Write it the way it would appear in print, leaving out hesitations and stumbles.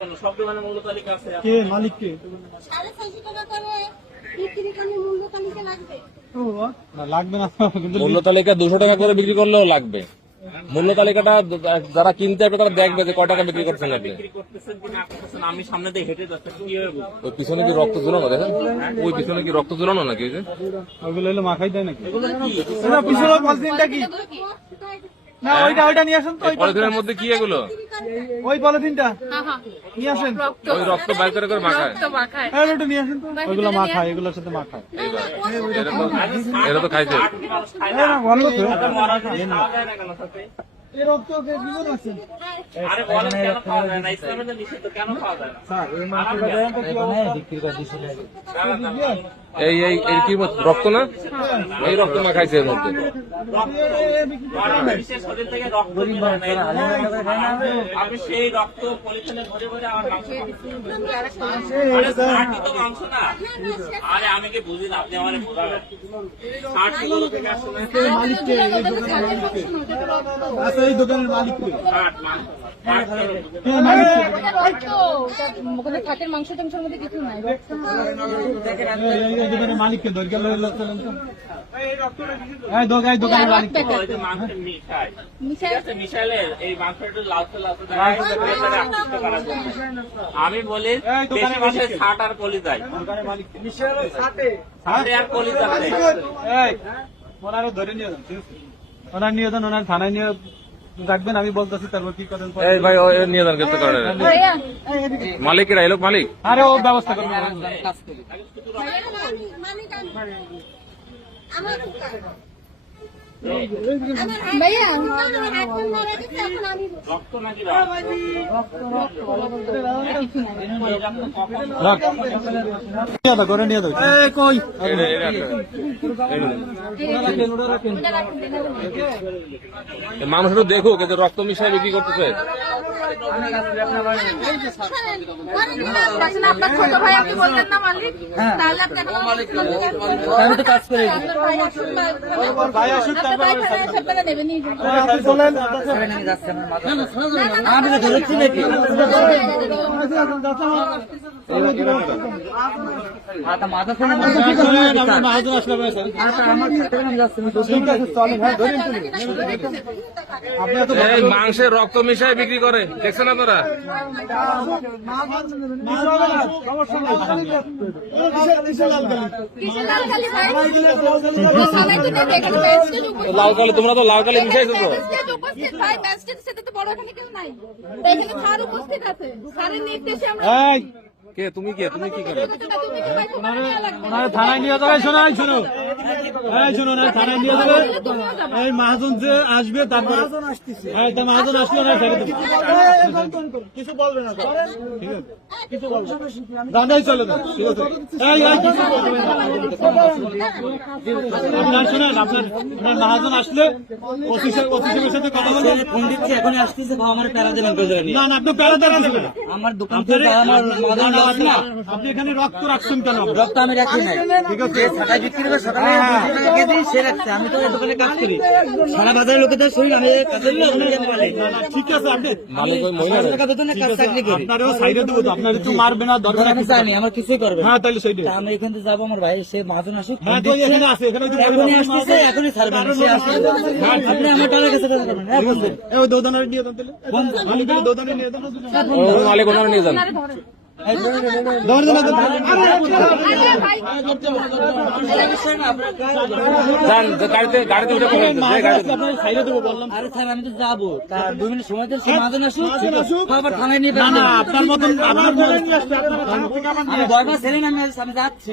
কে মালিক কে? 650 টাকা করে বিক্রি করলে মূল্য তালিকা লাগবে। লাগবে না, মূল্য তালিকা 200 টাকা করে বিক্রি করলেও লাগবে। মূল্য তালিকাটা যারা কিনতে আসবে তারা দেখবে যে কয় টাকা বিক্রি করছেন আপনি। আমি সামনে দিয়ে হেঁটে যাচ্ছি, ওই পিছনে কি রক্ত ঝুলানো দেখেন? ওই পিছনে কি রক্ত ঝুলানো নাকি? ওই যে ওগুলো হলো মাখাই দেয় নাকি? পিছনে পলিথিনটা কি? না ওইটা নিয়ে আসেন তো। পলিথিনের মধ্যে কি এগুলো? ওই পলিথিনটা নিয়ে আসেন। ওই রক্ত বাইর করে করে মাখায়। হ্যাঁ ওইটা নিয়ে আসেন তো। ওইগুলো মাখায়, এগুলোর সাথে মাখায়। এরা তো খাইছে। ভালো তো। আরে বলেন কেন পাওয়া যায় না? ইসলামে তো নিষিদ্ধ, কেন পাওয়া যায় না? এই এই এই কি রক্ত না? এই রক্ত মাখাইছে এর মধ্যে। বিশেষ শরীর থেকে রক্ত বের হয় না। আপনি সেই রক্ত পলিথিনে ভরে ভরে আমার মাংস মাংস না। আরে আমি কি বুঝি না, আপনি আমার বোঝাবেন। 60 কিলো থেকে আসলে এই দোকানের মালিক কে? থাকের মাংস টাংসের মধ্যে কিছু নাই। এই দোকানের মালিক কে? দরকার হলো চলেন তো। এই দোকানের মালিক কে? মাংসের মিশাইলে এই মাংসটা লালতে লালতে আমি বলি বেশি বেশি 60 আর কলি যায়। দোকানের মালিক কে? সাথে আর কলি যাচ্ছে। এই ওনারে ধরে নিয়ে যান, ঠিক আছে? ওনার নিয়ে যান, ওনার থানায় নিয়ে রাখবেন। আমি বলতেছি তারপর কি করেন। এই ভাই নিয়ে যান গ্রেফতার করেন। মালিকেরা এলো মালিক। আরে ও ব্যবস্থা করবে। ভাইয়া রক্ত নাকি করে নিয়ে দাও। কই মানুষ একটু দেখুক যে রক্ত মিশাই বিক্রি করতেছে। আপনার ছোট ভাই আপনি বললেন না মালিক, তাহলে আপনি আমি তো কাজ করে ভাই আসুক তারপর নেবেন। আমি তো ধরেছি নাকি? এই মাংসের রক্ত মিশাই বিক্রি করে, দেখছেন আপনারা? লাল কালি, তোমরা তো লাল কালি মিশাইছো তো। এই কে তুমি? কে তুমি? কি করে ওনারে থানায় নিয়ে যাবে। শোনো শোনো, এই শোনো না, থানায় নিয়ে যাবে। এই মহাজন যে আসবে তারপর হ্যাঁ তা মহাজন আসলে না ছেড়ে দেবে। কিছু বলবে না, ঠিক আছে? কিছু বলবে জানাই চলে না, ঠিক আছে? এই কিছু বলবে না। আপনার শোনেন, আপনার মহাজন আসলে অফিসের সাথে কথা বলবেন। ফোন দিচ্ছি, এখনই আসতেছে। আমার প্যারা দেবেন না না, আপনি প্যারা দেবেন না। আমার দোকান থেকে আমার মাদার লস না। আপনি এখানে রক্ত রাখছেন কেন? রক্ত আমি রাখি নাই, ঠিক আছে? সকালে বিক্রি করবে, সকালে 200 টাকা কেজি সে রাখছে। আমি তো এই দোকানে কাজ করি, সারা বাজারের লোকেদের শরীর আমি কাজের লোক, ঠিক আছে। আপনি মালিক ওই মহিলা? 500 টাকা বেতনে কাজ চাকরি করি। আপনারও সাইডে দেবো তো, আপনার একটু মারবে না, দরকার আমি চাইনি, আমার কিছুই করবে না। হ্যাঁ তাহলে সেইটাই। তা আমি এখান থেকে যাবো, আমার ভাই সে মহাজন আসুক। হ্যাঁ তো এখানে আছে, এখানে এখনই আসতেছে, এখনই ছাড়বেন। সে আসছে, আপনি আমার টাকা কাছে কাজ করবেন। হ্যাঁ বলছেন ওই দোদানের নিয়ে দেন তাহলে। মালিকের দোদানের নিয়ে দেন। মালিক ওনারা নিয়ে যান। যান, গাড়িতে উঠে পড়েন। সাইডে দেবো বললাম। আরে স্যার আমি তো যাবো, তার 2 মিনিট সময় দেন। সে মহাজন আসুক, আবার থানায় নিয়ে না না, আপনার মতন আপনার আমি বয়স ছেলে না, আমি যাচ্ছি।